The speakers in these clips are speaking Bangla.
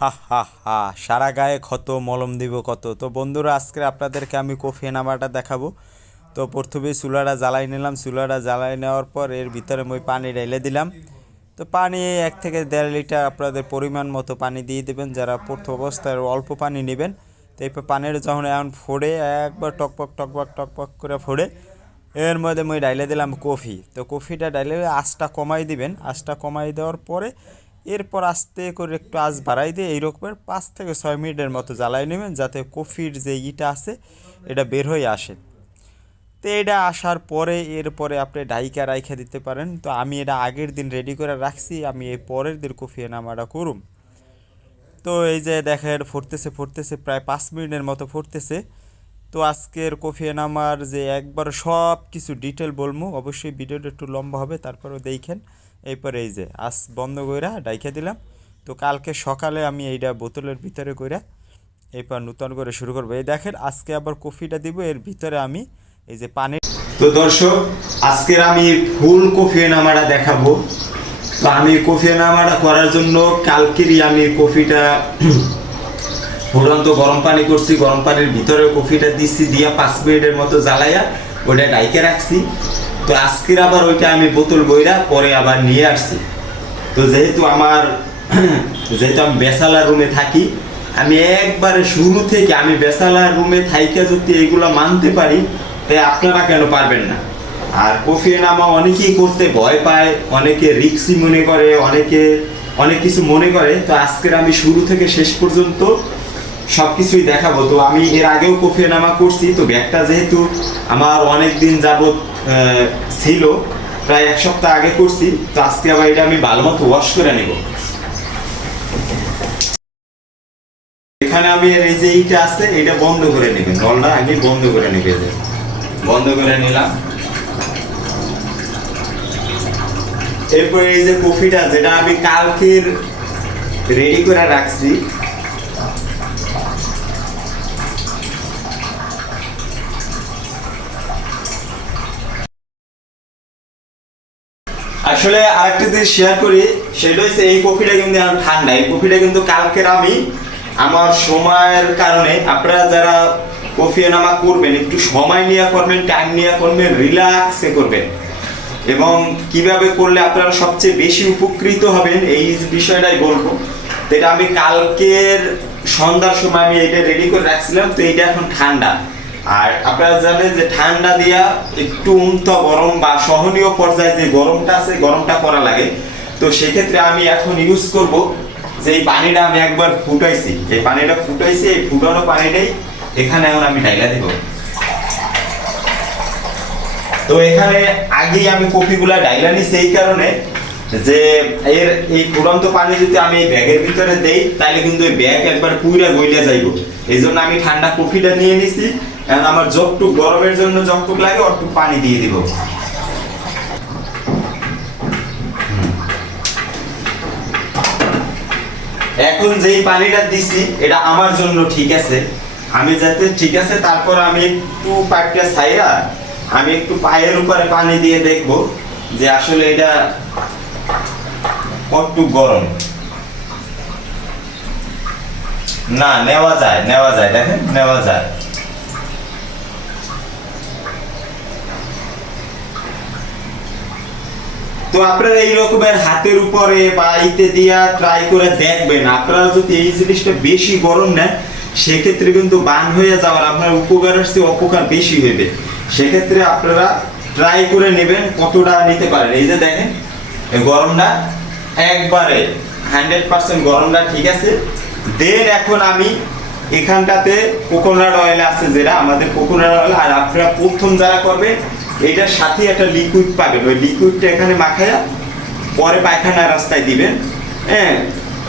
হা হা হা, সারা গায়ে ক্ষত মলম দিব কত। তো বন্ধুরা, আজকে আপনাদেরকে আমি কফি এনামাটা দেখাবো। তো প্রথমে চুলাটা জ্বালাই নিলাম। চুলাটা জ্বালাই নেওয়ার পর এর ভিতরে মই পানি ঢেলে দিলাম। তো পানি 1 থেকে 1.5 লিটার আপনাদের পরিমাণ মতো পানি দিয়ে দেবেন। যারা প্রথম অবস্থায় অল্প পানি নেবেন। তো এই পানির যখন এখন ফোড়ে একবার টকপক টকপক টকপক করে ফোড়ে, এর মধ্যে মই ডাইলে দিলাম কফি। তো কফিটা ডাইলে আঁচটা কমাই দিবেন। আঁচটা কমাই দেওয়ার পরে এরপর আস্তে করে একটু আঁচ বাড়াই দিয়ে এই রকমের 5 থেকে 6 মিনিটের মতো জ্বালাই নেবেন, যাতে কফির যে ইটা আছে এটা বের হয়ে আসে। তো এটা আসার পরে এরপরে আপনি ডাইকা রাইখা দিতে পারেন। তো আমি এটা আগের দিন রেডি করে রাখছি, আমি এই পরের দিন কফি এনামাটা করুম। তো এই যে দেখেন ফুটতেছে ফুটতেছে, প্রায় 5 মিনিটের মতো ফুটতেছে। তো আজকের কফি এনামার যে একবার সব কিছু ডিটেল বলবো, অবশ্যই ভিডিওটা একটু লম্বা হবে, তারপরেও দেখেন। এরপরে এই যে আজ বন্ধ কইরা ডাইখা দিলাম। তো কালকে সকালে আমি এইটা বোতলের ভিতরে কইরা এরপর নতুন করে শুরু করবো। এই দেখেন আজকে আবার কফিটা দিব, এর ভিতরে আমি এই যে পানি। তো দর্শক, আজকের আমি ফুল কফি এনামাটা দেখাবো। তো আমি কফি এনামাটা করার জন্য কালকেরই আমি কফিটা ফুটন্ত গরম পানি করছি, গরম পানির ভিতরে কফিটা দিচ্ছি, দিয়া 5 মিনিটের মতো জ্বালাইয়া ওইটা ডাইকে রাখছি। তো আজকের আবার ওইটা আমি বোতল বইরা পরে আবার নিয়ে আসছি। তো যেহেতু আমি বেসালার রুমে থাকি, আমি একবারে শুরু থেকে আমি বেসালার রুমে থাইকা যদি এগুলো মানতে পারি, তাই আপনারা কেন পারবেন না? আর কফি এনামা অনেকেই করতে ভয় পায়, অনেকে রিক্সি মনে করে, অনেকে অনেক কিছু মনে করে। তো আজকের আমি শুরু থেকে শেষ পর্যন্ত সব কিছুই দেখাবো। তো আমি এর আগেও কফি এনামা করছি। তো ব্যাগটা যেহেতু আমার অনেক দিন যাবত ছিল, প্রায় 1 সপ্তাহ আগে করছি, তো আজকে আবার এটা আমি ভালো মতো ওয়াশ করে নেব। এখানে আমি এই যে এইটা আছে এটা বন্ধ করে নেবেন, নলটা আগে বন্ধ করে নেবে। বন্ধ করে নিলাম। এরপর এই যে কফিটা যেটা আমি কালকের রেডি করে রাখছি, আসলে আরেকটা জিনিস শেয়ার করি, সেটা হচ্ছে এই কফিটা কিন্তু এখন ঠান্ডা। এই কফিটা কিন্তু কালকের আমি আমার সময়ের কারণে, আপনারা যারা কফি এনামা করবেন একটু সময় নিয়ে করবেন, টাইম নিয়ে করবেন, রিল্যাক্সে করবেন, এবং কিভাবে করলে আপনারা সবচেয়ে বেশি উপকৃত হবেন এই বিষয়টাই বলবো। তো এটা আমি কালকের সন্ধ্যার সময় আমি এটা রেডি করে রাখছিলাম। তো এটা এখন ঠান্ডা। আর আপনারা জানেন যে ঠান্ডা দিয়া একটু গরম বা সহনীয় পর্যায়ে যে গরমটা আছে, গরমটা করা লাগে। তো সেক্ষেত্রে আমি এখন ইউজ করব যে এই পানিটা আমি একবার ফুটাইছি, এই পানিটা ফুটাইছি, এই ফুটানো পানিটাই এখানে এখন আমি ঢাইলা দিব। তো এখানে আগেই আমি কফিগুলা ডাইলা নিছি এই কারণে যে এর এই ফুটন্ত পানি যদি আমি এই ব্যাগের ভিতরে দেই, তাহলে কিন্তু এই ব্যাগ একবার পুরা গইলা যাইব। এই জন্য আমি ঠান্ডা কফিটা নিয়ে নিছি। এখন আমার যতটুক গরমের জন্য যতটুক লাগে অতটুক পানি দিয়ে দিব। এখন যেই পানিটা দিছি এটা আমার জন্য ঠিক আছে, আমি যাতে ঠিক আছে। তারপর আমি একটু পাইপটা ছাইরা আমি একটু পায়ের উপরে পানি দিয়ে দেখব যে আসলে এটা কতটুক গরম। না, নেওয়া যায়, নেওয়া যায়, দেখেন নেওয়া যায়। তো আপনারা এই রকমের হাতের উপরে বা ইতে দিয়া ট্রাই করে দেখবেন। আপনারা যদি এই জিনিসটা বেশি গরম নেন, সেক্ষেত্রে কিন্তু বান হয়ে যাওয়ার আপনার উপকারের চেয়ে অপকার বেশি হবে। সেক্ষেত্রে আপনারা ট্রাই করে নেবেন কতটা নিতে পারেন। এই যে দেখেন এই গরমটা একবারে 100% গরমটা ঠিক আছে। দেন এখন আমি এখানটাতে কোকোনাট অয়েল আছে, যেটা আমাদের কোকোনাট অয়েল। আর আপনারা প্রথম যারা করবেন এটার সাথে একটা লিকুইড পাবেন, ওই লিকুইডটা এখানে মাখায়া পরে পায়খানার রাস্তায় দিবেন। হ্যাঁ,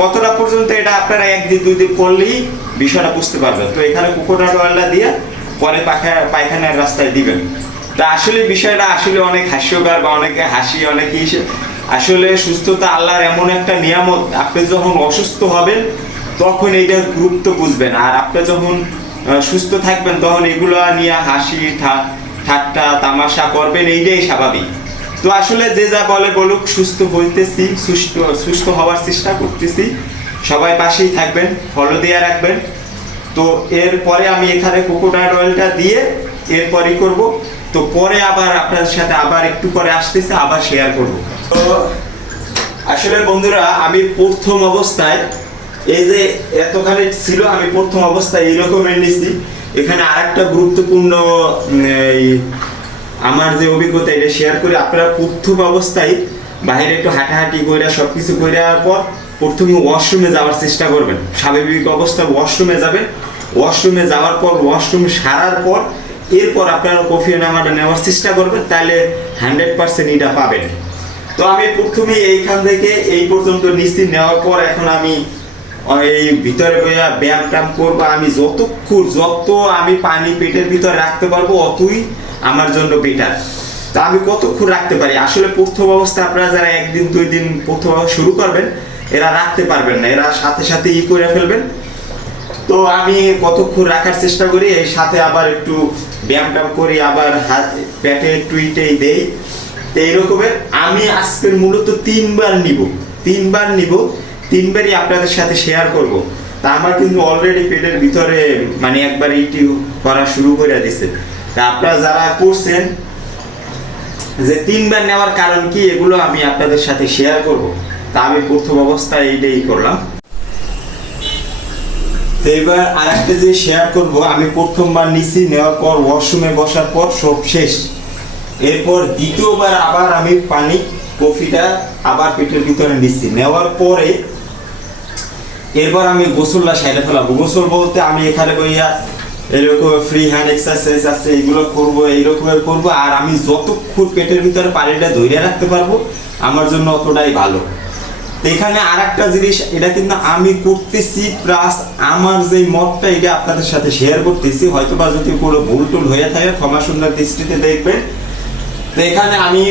কতটা পর্যন্ত এটা আপনারা 1 দিন 2 দিন করলেই বিষয়টা বুঝতে পারবেন। তো এখানে কোকোনাট অয়েলটা দিয়ে পরে পায়খানার রাস্তায় দিবেন। তা আসলে বিষয়টা আসলে অনেক হাস্যকর বা অনেকে হাসি, অনেকেই আসলে সুস্থতা আল্লাহর এমন একটা নিয়ামত। আপনি যখন অসুস্থ হবেন তখন এইটার গুরুত্ব বুঝবেন, আর আপনি যখন সুস্থ থাকবেন তখন এগুলো নিয়ে হাসি ঠাট্টা তামাশা করবেন, এইটাই স্বাভাবিক। তো আসলে যে যা বলে বলুক, সুস্থ হইতেছি, সুস্থ হওয়ার চেষ্টা করতেছি। সবাই পাশেই থাকবেন, ফলো দিয়ে রাখবেন। তো এরপরে আমি এখানে কোকোনাট অয়েলটা দিয়ে এরপরই করব। তো পরে আবার আপনাদের সাথে আবার একটু পরে আসতেছে, আবার শেয়ার করব। তো আসলে বন্ধুরা, আমি প্রথম অবস্থায় এই যে এতখানি ছিল, আমি প্রথম অবস্থায় এইরকমের নিচ্ছি। এখানে আরেকটা গুরুত্বপূর্ণ আমার যে অভিজ্ঞতা এটা শেয়ার করি। আপনারা প্রথম অবস্থায় বাইরে একটু হাঁটাহাঁটি করে সবকিছু করে যাওয়ার পর প্রথমে ওয়াশরুমে যাওয়ার চেষ্টা করবেন। স্বাভাবিক অবস্থায় ওয়াশরুমে যাবেন। ওয়াশরুমে যাওয়ার পর, ওয়াশরুম সারার পর এরপর আপনারা কফি এনামাটা নেওয়ার চেষ্টা করবেন, তাহলে 100% এটা পাবেন। তো আমি প্রথমে এইখান থেকে এই পর্যন্ত নিচ্ছি। নেওয়ার পর এখন আমি এই ভিতরে ব্যায়াম ট্যাম করবো। আমি যত আমি পানি পেটের ভিতরে রাখতে পারবো অতই আমার জন্য বেটার। তা আমি কতক্ষণ রাখতে পারি? আসলে প্রথম অবস্থায় আপনারা যারা 1 দিন 2 দিন প্রথম শুরু করবেন, এরা রাখতে পারবেন না, এরা সাথে সাথে করে ফেলবেন। তো আমি কতক্ষণ রাখার চেষ্টা করি, এর সাথে আবার একটু ব্যায়াম ট্যাম করি, আবার হাত পেটে একটু ইটেই দেই। তো এইরকমের আমি আজকের মূলত 3বার নিব, 3বারই আপনাদের সাথে শেয়ার করব। তা আমার কিন্তু অলরেডি পেটের ভিতরে মানে একবার ইটি করা শুরু করে দিছে। তা আপনারা যারা করছেন যে 3বার নেওয়ার কারণ কি, এগুলো আমি আপনাদের সাথে শেয়ার করব। তা আমি প্রথম অবস্থায় এইটাই করলাম। এইবার আরেকটা যে শেয়ার করব, আমি প্রথমবার নিছি, নেওয়ার পর ওয়াশরুমে বসার পর সব শেষ। এরপর দ্বিতীয়বার আবার আমি কফিটা আবার পেটের ভিতরে নিচ্ছি। নেওয়ার পরে এরপর আমি গোসলটা সাইডে ফেলাবো। গোসল বলতে আমি এখানে বইয়া এরকম ফ্রি হ্যান্ড এক্সারসাইজ আছে, এইগুলো করবো, এইরকমের করবো। আর আমি যতক্ষণ পেটের ভিতরে পানিটা ধরে রাখতে পারবো আমার জন্য অতটাই ভালো। তো এখানে আর একটা জিনিস, এটা কিন্তু আমি করতেছি প্লাস আমার যে মতটা এটা আপনাদের সাথে শেয়ার করতেছি। হয়তো বা যদি কোনো ভুল টুল হয়ে থাকে ক্ষমা সুন্দর দৃষ্টিতে দেখবেন। তো এখানে আমি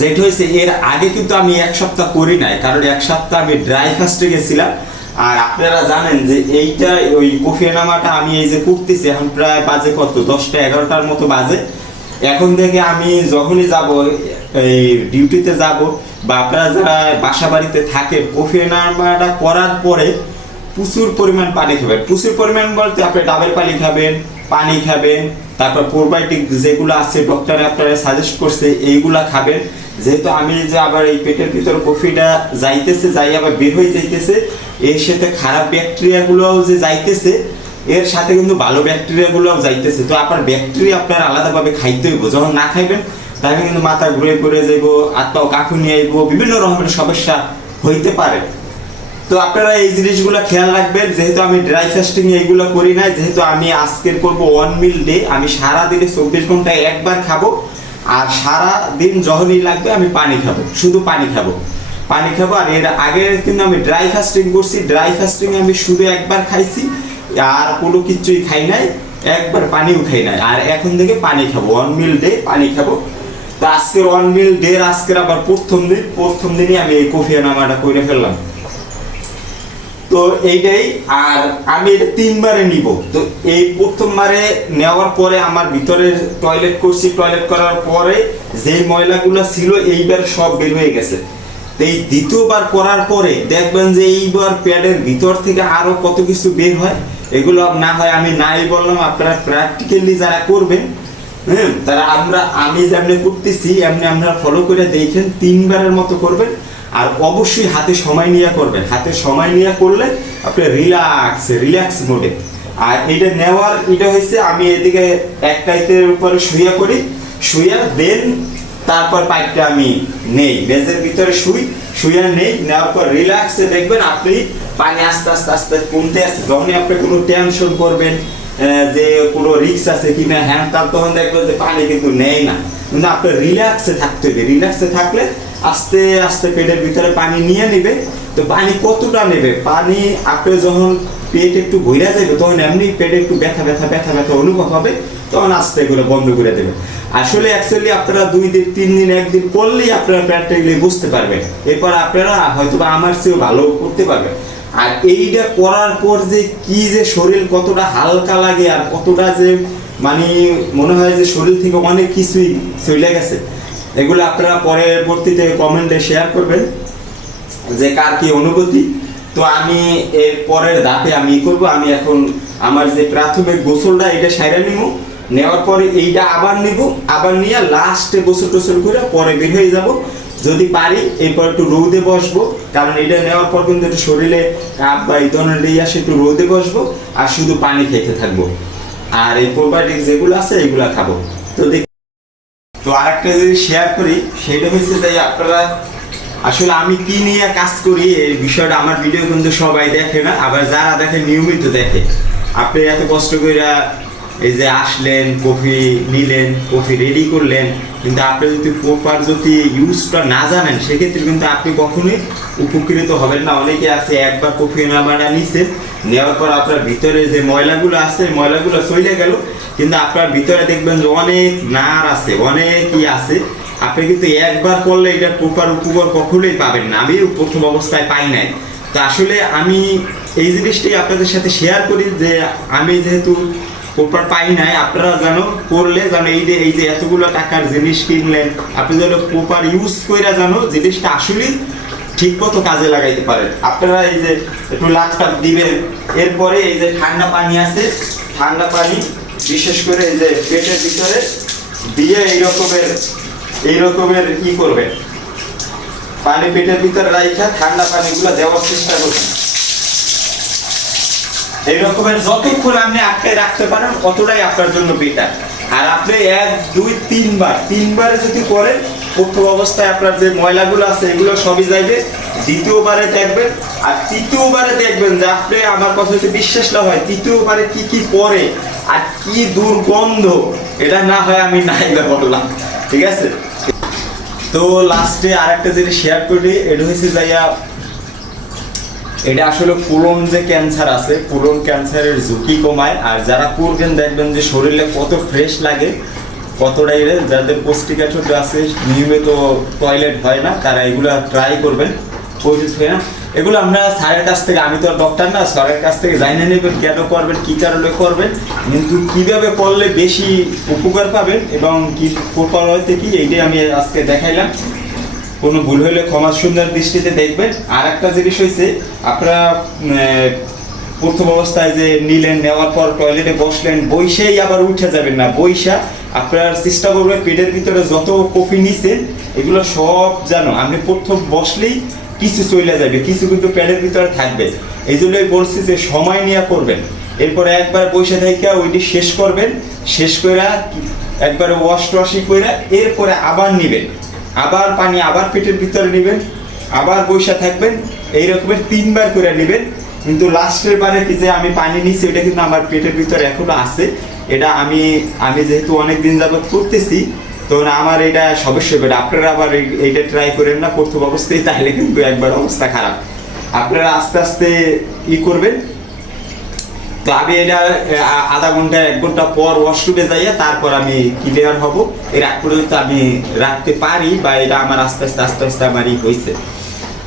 যেটা হয়েছে, এর আগে কিন্তু আমি 1 সপ্তাহ করি নাই, কারণ 1 সপ্তাহ আমি ড্রাই ফাস্টে গেছিলাম। আর আপনারা জানেন যে এইটা ওই কফি এনামাটা আমি এই যে করতেছি, এখন প্রায় বাজে কত 10টা 11টার মতো বাজে। এখন থেকে আমি যখনই যাব এই ডিউটিতে যাব, বা আপনারা যারা বাসা বাড়িতে থাকে, কফি এনামাটা করার পরে প্রচুর পরিমাণ পানি খাবেন। প্রচুর পরিমাণ বলতে আপনি ডাবের পানি খাবেন, তারপর প্রোবায়োটিক যেগুলো আছে ডক্টরে আপনারা সাজেস্ট করছে এইগুলা খাবেন। যেহেতু আমি যে আবার এই পেটের ভিতর কফিটা যাই আবার বের হয়ে যাইতেছে, এর সাথে খারাপ ব্যাকটেরিয়াগুলোও যে যাইতেছে, এর সাথে কিন্তু ভালো ব্যাকটেরিয়াগুলোও যাইতেছে। তো আপনার ব্যাকটেরিয়া আপনার আলাদাভাবে খাইতে হইব। যখন না খাইবেন তাহলে কিন্তু মাথা ঘুরে যাইব, আত্মাও কাকুনি আইব, বিভিন্ন রকমের সমস্যা হইতে পারে। তো আপনারা এই জিনিসগুলো খেয়াল রাখবেন। যেহেতু আমি ড্রাই ফাস্টিং এইগুলো করি না, যেহেতু আমি আজকের করবো 1 মিল ডে, আমি সারাদিনে 24 ঘন্টায় একবার খাবো। আর সারা দিন যখনই লাগবে আমি পানি খাবো, শুধু পানি খাবো। আর এর আগে কিন্তু আমি ড্রাই ফাস্টিং করছি। ড্রাই ফাস্টিং আমি শুধু একবার খাইছি, আর কোনো কিছুই খাই নাই, একবার পানিও খাই নাই। আর এখন থেকে পানি খাবো, 1 মিল ডে পানি খাবো। তো আজকের 1 মিল ডে আজকের আবার প্রথম দিনই আমি এই কফি এনামাটা করে ফেললাম। তো এইটাই। আর আমি এটা 3বারে নিব। তো এই প্রথমবারে নেওয়ার পরে আমার ভিতরে টয়লেট করছি, টয়লেট করার পরে যেই ময়লাগুলো ছিল এইবার সব বের হয়ে গেছে। তো এই দ্বিতীয়বার করার পরে দেখবেন যে এইবার প্যাডের ভিতর থেকে আরো কত কিছু বের হয়। এগুলো না হয় আমি নাই বললাম, আপনারা প্র্যাকটিক্যালি যারা করবেন, তারা আমি যেমনি করতেছি এমনি আপনারা ফলো করে দেখেন, 3বারের মতো করবেন। আর অবশ্যই হাতে সময় নিয়ে করবেন। হাতে সময় নিয়ে করলে আপনি রিল্যাক্স মোডে। আর এটা নেওয়ার এটা হয়েছে, আমি এদিকে এক টাইটের উপরে শুইয়া দেন তারপর পাইপটা আমি নেই, মেজের ভিতরে শুইয়া নেই। নেওয়ার পর রিল্যাক্সে দেখবেন আপনি পানি আস্তে আস্তে কমতে আসছে। যখনই আপনি কোনো টেনশন করবেন যে কোনো রিস্ক আছে কিনা হ্যাঁ, তার তখন দেখবেন যে পানি কিন্তু নেই না। কিন্তু আপনার রিল্যাক্সে থাকতে হবে। রিল্যাক্সে থাকলে আস্তে আস্তে পেটের ভিতরে পানি নিয়ে নেবে। তো পানি কতটা নেবে, পানি আপনি যখন পেট একটু ভইরা যাবে তখন এমনি পেটে একটু ব্যথা অনুভব হবে, তখন আস্তে করে বন্ধ করে দেবে। আসলে অ্যাকচুয়ালি আপনারা 2 দিন 3 দিন 1 দিন করলেই আপনারা প্র্যাকটিক্যালি বুঝতে পারবেন। এরপর আপনারা হয়তো আমার চেয়েও ভালো করতে পারবেন। আর এইটা করার পর যে কি যে শরীর কতটা হালকা লাগে, আর কতটা যে মানে মনে হয় যে শরীর থেকে অনেক কিছুই চলে গেছে। এগুলো আপনারা পরবর্তীতে কমেন্টে শেয়ার করবেন যে কার কি অনুভূতি। তো আমি এর পরের ধাপে আমি করব, আমি এখন আমার যে প্রাথমিক গোসলটা এটা সাইরা নিব, নেওয়ার পরে এইটা আবার নিব, আবার নিয়ে লাস্টে গোসল টোসল করে পরে বের হয়ে যাব যদি পারি। এরপর একটু রোদে বসবো, কারণ এটা নেওয়ার পর কিন্তু একটু শরীরে কাপ বা এই ধরনের আসে, একটু রোদে বসবো আর শুধু পানি খেতে থাকবো, আর এই প্রোবায়োটিক যেগুলো আছে এগুলো খাবো। তো তো আরেকটা যদি শেয়ার করি সেটা হচ্ছে যে আপনারা আসলে আমি কি নিয়ে কাজ করি এই বিষয়টা, আমার ভিডিও কিন্তু সবাই দেখে না, আবার যারা দেখে নিয়মিত দেখে। আপনি এত কষ্ট করে এই যে আসলেন, কফি নিলেন, কফি রেডি করলেন, কিন্তু আপনি যদি প্রপার যদি ইউজটা না জানেন সেক্ষেত্রে কিন্তু আপনি কখনোই উপকৃত হবেন না। অনেকে আছে একবার কফি নামাটা নিছেন, নেওয়ার পর আপনার ভিতরে যে ময়লাগুলো আছে ময়লাগুলো চলে গেল, কিন্তু আপনার ভিতরে দেখবেন যে অনেক নার আছে, অনেকই আছে। আপনি কিন্তু একবার করলে এটা প্রপার উপকার কখনোই পাবেন না। আমি প্রথম অবস্থায় পাই নাই। তো আসলে আমি এই জিনিসটাই আপনাদের সাথে শেয়ার করি যে আমি যেহেতু প্রপার পাই নাই, আপনারা জানো করলে জানো এই যে এতগুলো টাকার জিনিস কিনলেন, আপনি যেন প্রপার ইউজ করে জানো জিনিসটা আসলে ঠিক মতো কাজে লাগাইতে পারেন। আপনারা এই যে একটু লাটকাপ দিবেন, এরপরে এই যে ঠান্ডা পানি আছে, ঠান্ডা পানি বিশেষ করে এই যে পেটের ভিতরে দিয়ে এই রকমের কি করবেন, পানি পেটের ভিতরে রাখা ঠান্ডা পানিগুলো দেওয়ার চেষ্টা করবেন। এই রকমের যতক্ষণ আপনি আটকে রাখতে পারেন অতটাই আপনার জন্য বেটার। আর আপনি 1 2 তিনবারে যদি করেন, প্রথম অবস্থায় আপনার যে ময়লাগুলো আছে এগুলো সবই যাইবে, দ্বিতীয়বারে দেখবেন আর তৃতীয়বারে দেখবেন যে আপনি, আমার কথা যদি বিশ্বাস না হয়, তৃতীয়বারে কি কি পরে আর কি দুর্গন্ধ, এটা না হয় আমি নাই বললাম, ঠিক আছে। তো লাস্টে আরেকটা যেটা শেয়ার করি, এটা হচ্ছে যাইয়া এটা আসলে কোলন যে ক্যান্সার আছে, কোলন ক্যান্সারের ঝুঁকি কমায়। আর যারা করবেন দেখবেন যে শরীরে কত ফ্রেশ লাগে, কতটাই যাদের পুষ্টিকাঠোর আছে, নিয়মিত টয়লেট হয় না, তারা এগুলো ট্রাই করবেন। এগুলো আমরা স্যারের কাছ থেকে, আমি তো আর ডক্টর না, স্যারের কাছ থেকে জানিয়ে নেবেন কেন করবেন, কী কারণে করবেন, কিন্তু কীভাবে করলে বেশি উপকার পাবেন এবং কী প্রপার হয়তো কি, এইটাই আমি আজকে দেখাইলাম। কোনো ভুল হলে ক্ষমা সুন্দর দৃষ্টিতে দেখবেন। আর একটা জিনিস হয়েছে, আপনারা প্রথম অবস্থায় যে নিলেন, নেওয়ার পর টয়লেটে বসলেন, বইসেই আবার উঠে যাবেন না, বইসা আপনার চেষ্টা করবেন পেটের ভিতরে যত কফি নিছেন এগুলো সব জানো আপনি প্রথম বসলেই কিছু চলে যাবে, কিছু কিন্তু পেটের ভিতরে থাকবে। এই জন্যই বলছি যে সময় নিয়ে করবেন। এরপরে একবার বসে থেকে ওইটি শেষ করবেন, শেষ করে একবারে ওয়াশি করে এরপরে আবার নিবেন, আবার পানি আবার পেটের ভিতরে নেবেন, আবার বসে থাকবেন, এই রকমের 3 বার করে নেবেন। কিন্তু লাস্টের বারে কি যে আমি পানি নিচ্ছি এটা কিন্তু আমার পেটের ভিতরে এখনো আছে। এটা আমি যেহেতু অনেক দিন যাবত করতেছি, তো আমার এটা সমস্যা হবে। আপনারা আবার এইটা ট্রাই করেন না প্রথম অবস্থায়, তাহলে কিন্তু একবার অবস্থা খারাপ। আপনারা আস্তে আস্তে করবেন। তো আমি এটা আধা ঘন্টা 1 ঘন্টা পর ওয়াশরুমে যাইয়া তারপর আমি ক্লিয়ার হব। এর আগ পর্যন্ত আমি রাখতে পারি, বা এটা আমার আস্তে আস্তে আমারই হয়েছে।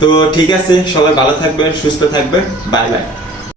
তো ঠিক আছে, সবাই ভালো থাকবেন, সুস্থ থাকবেন, বাই বাই।